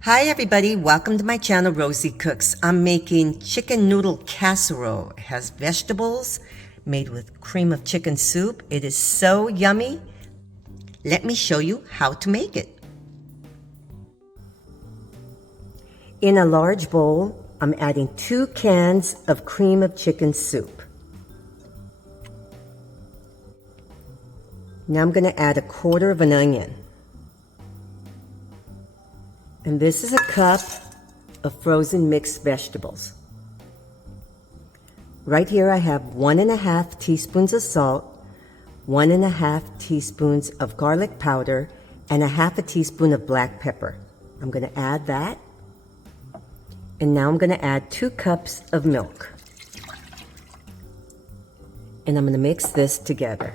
Hi everybody, welcome to my channel, Rosie Cooks. I'm making chicken noodle casserole. It has vegetables made with cream of chicken soup. It is so yummy. Let me show you how to make it. In a large bowl, I'm adding 2 cans of cream of chicken soup. Now I'm going to add 1/4 of an onion. And this is a cup of frozen mixed vegetables. Right here I have 1½ teaspoons of salt, 1½ teaspoons of garlic powder, and 1/2 teaspoon of black pepper. I'm going to add that. And now I'm going to add 2 cups of milk. And I'm going to mix this together.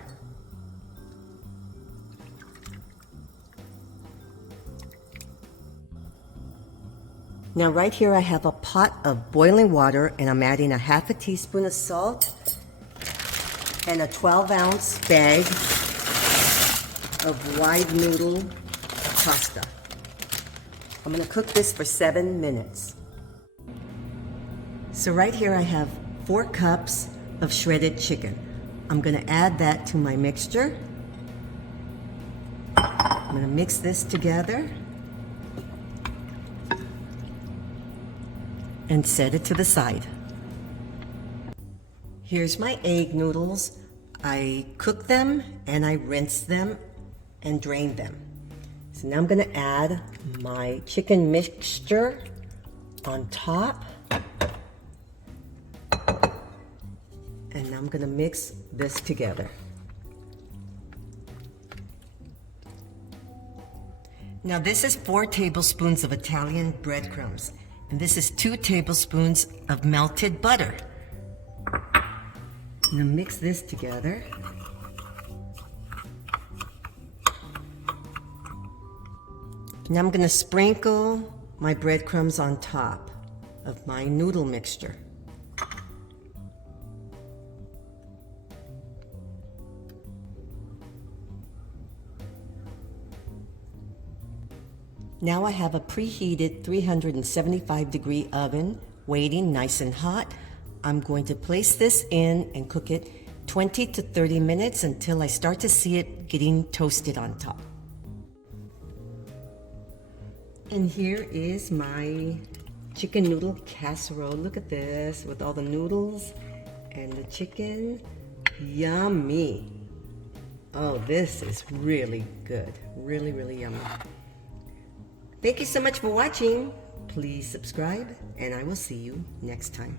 Now right here I have a pot of boiling water and I'm adding 1/2 teaspoon of salt and a 12-ounce bag of wide noodle pasta. I'm going to cook this for 7 minutes. So right here I have 4 cups of shredded chicken. I'm going to add that to my mixture. I'm going to mix this together and set it to the side. Here's my egg noodles. I cook them and I rinse them and drain them. So now I'm going to add my chicken mixture on top. And now I'm going to mix this together. Now this is 4 tablespoons of Italian breadcrumbs. And this is 2 tablespoons of melted butter. I'm going to mix this together. Now I'm going to sprinkle my breadcrumbs on top of my noodle mixture. Now I have a preheated 375-degree oven waiting nice and hot. I'm going to place this in and cook it 20 to 30 minutes until I start to see it getting toasted on top. And here is my chicken noodle casserole. Look at this with all the noodles and the chicken. Yummy. Oh, this is really good. Really, really yummy. Thank you so much for watching. Please subscribe, and I will see you next time.